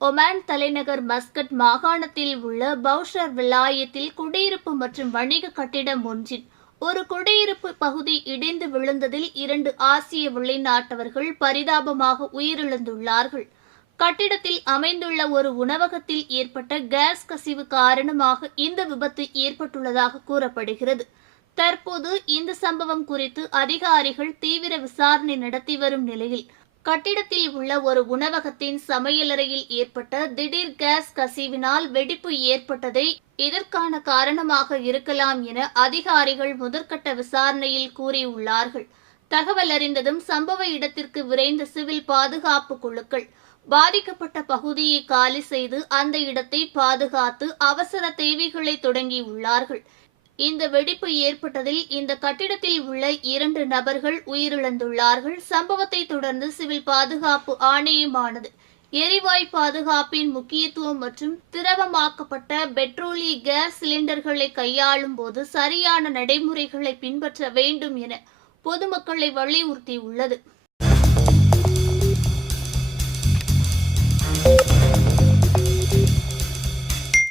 Oman தலைநகர் Muscat மாகாணத்தில் உள்ள பௌஷர் விலாயத்தில் குடியிருப்பு மற்றும் வணிக கட்டிடம் ஒன்றின் ஒரு குடியிருப்பு பகுதி இடிந்து விழுந்ததில் இரண்டு ஆசிய வெளிநாட்டவர்கள் பரிதாபமாக உயிரிழந்துள்ளார்கள். கட்டிடத்தில் அமைந்துள்ள ஒரு உணவகத்தில் ஏற்பட்ட கேஸ் கசிவு காரணமாக இந்த விபத்து ஏற்பட்டுள்ளதாக கூறப்படுகிறது. தற்போது இந்த சம்பவம் குறித்து அதிகாரிகள் தீவிர விசாரணை நடத்தி வரும் நிலையில் கட்டிடத்தில் உள்ள ஒரு உணவகத்தின் சமையலறையில் ஏற்பட்ட திடீர் கேஸ் கசிவினால் வெடிப்பு ஏற்பட்டதை இதற்கான காரணமாக இருக்கலாம் என அதிகாரிகள் முதற்கட்ட விசாரணையில் கூறியுள்ளார்கள். தகவல் அறிந்ததும் சம்பவ இடத்திற்கு விரைந்த சிவில் பாதுகாப்பு குழுக்கள் பாதிக்கப்பட்ட பகுதியை காலி செய்து அந்த இடத்தை பாதுகாத்து அவசர தேவைகளை தொடங்கியுள்ளார்கள். இந்த வெடிப்பு ஏற்பட்டதில் இந்த கட்டிடத்தில் உள்ள இரண்டு நபர்கள் உயிரிழந்துள்ளார்கள். சம்பவத்தை தொடர்ந்து சிவில் பாதுகாப்பு ஆணையமானது எரிவாயு பாதுகாப்பின் முக்கியத்துவம் மற்றும் திரவமாக்கப்பட்ட பெட்ரோலிய கேஸ் சிலிண்டர்களை கையாளும் போது சரியான நடைமுறைகளை பின்பற்ற வேண்டும் என பொதுமக்களை வலியுறுத்தியுள்ளது.